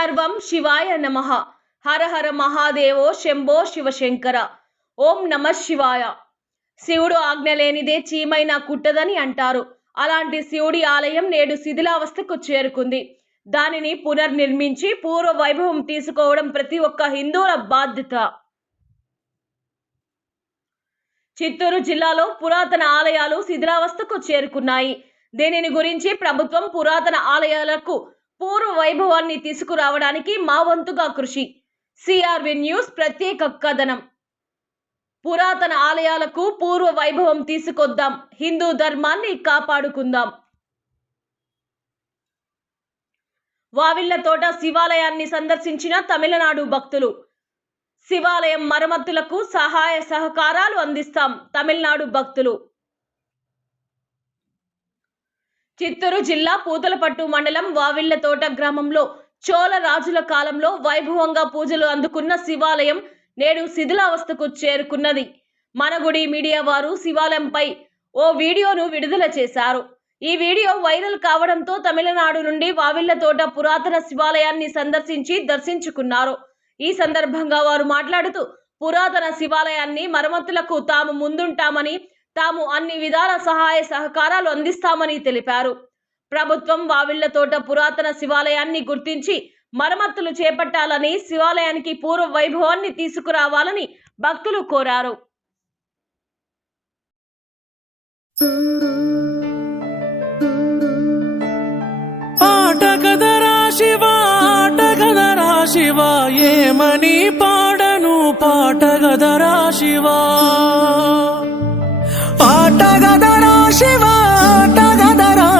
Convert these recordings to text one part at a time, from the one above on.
సర్వం శివాయ నమ. హర హర మహాదేవో శంభో శివశంకర. ఓం నమ శివాయ. శివుడు ఆజ్ఞ లేనిదే చీమైనా కుట్టదని అంటారు. అలాంటి శివుడి ఆలయం నేడు శిథిలావస్థకు చేరుకుంది. దానిని పునర్నిర్మించి పూర్వ వైభవం తీసుకోవడం ప్రతి ఒక్క హిందువుల బాధ్యత. చిత్తూరు జిల్లాలో పురాతన ఆలయాలు శిథిలావస్థకు చేరుకున్నాయి. దీనిని గురించి ప్రభుత్వం పురాతన ఆలయాలకు పూర్వ వైభవాన్ని తీసుకురావడానికి మా వంతుగా కృషి. సిఆర్వి న్యూస్ ప్రత్యేక కథనం. పురాతన ఆలయాలకు పూర్వ వైభవం తీసుకొద్దాం. హిందూ ధర్మాన్ని కాపాడుకుందాం. వావిళ్ళతోట శివాలయాన్ని సందర్శించిన తమిళనాడు భక్తులు. శివాలయం మరమ్మతులకు సహాయ సహకారాలు అందిస్తాం తమిళనాడు భక్తులు. చిత్తూరు జిల్లా పూతలపట్టు మండలం వావిళ్ళతోట గ్రామంలో చోళ రాజుల కాలంలో వైభవంగా పూజలు అందుకున్న శివాలయం నేడు శిథిలావస్థకు చేరుకున్నది. మనగుడి మీడియా వారు శివాలయంపై ఓ వీడియోను విడుదల చేశారు. ఈ వీడియో వైరల్ కావడంతో తమిళనాడు నుండి వావిళ్ళతోట పురాతన శివాలయాన్ని సందర్శించి దర్శించుకున్నారు. ఈ సందర్భంగా వారు మాట్లాడుతూ పురాతన శివాలయాన్ని మరమ్మతులకు తాము ముందుంటామని తాము అన్ని విధాల సహాయ సహకారాలు అందిస్తామని తెలిపారు. ప్రభుత్వం వావిళ్ళతోట పురాతన శివాలయాన్ని గుర్తించి మరమ్మతులు చేపట్టాలని శివాలయానికి పూర్వ వైభవాన్ని తీసుకురావాలని భక్తులు కోరారు. ఆట శివ శివ ఏమని పాడను పాట గదరా శివ? పాటగదరా శివ ఆట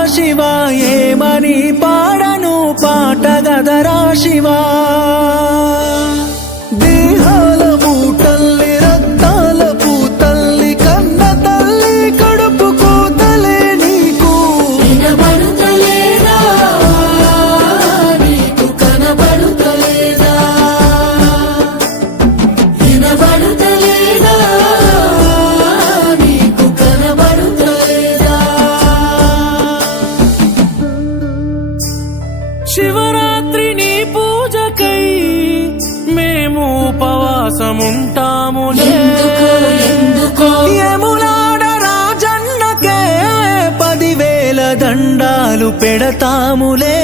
శివ ఏమని పాడను పాటగదరా శివా? శివరాత్రి నీ పూజకై మేము యములాడ రాజన్నకే పదివేల దండాలు పెడతాములే.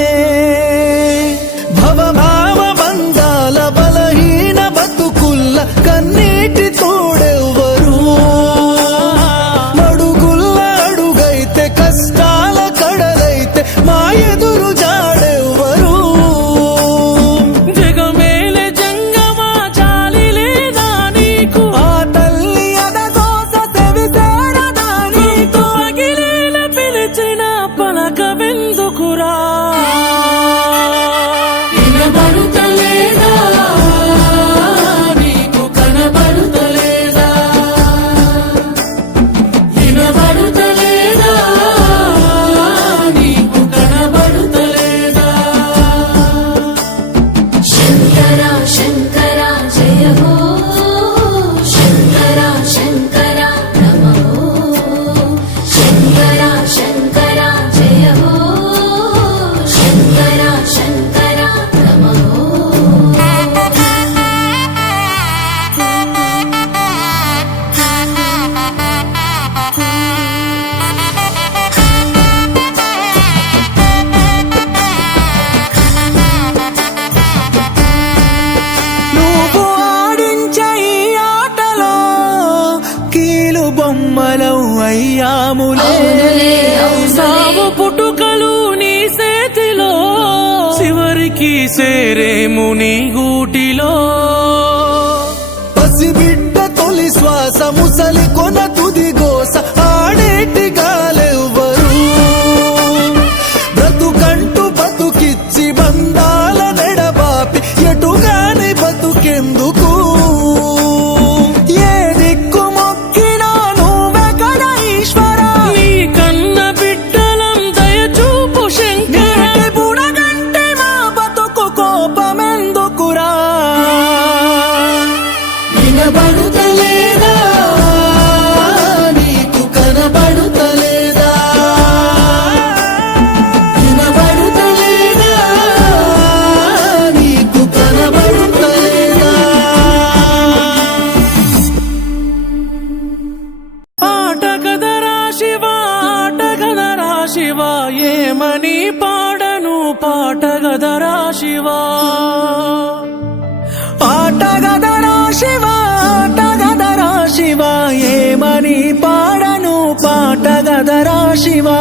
roshan అవునులే. సాగు పుట్టుకలు నీ చేతిలో చివరికి సేరేము నీ గూటిలో పసిబిడ్డ తొలి శ్వాస ముసలి కొన తుది ఆటగదరా పాట గదరా శివా? ఆటగదరా శివా ఆట శివా ఏమని పాడను పాటగదరా శివా?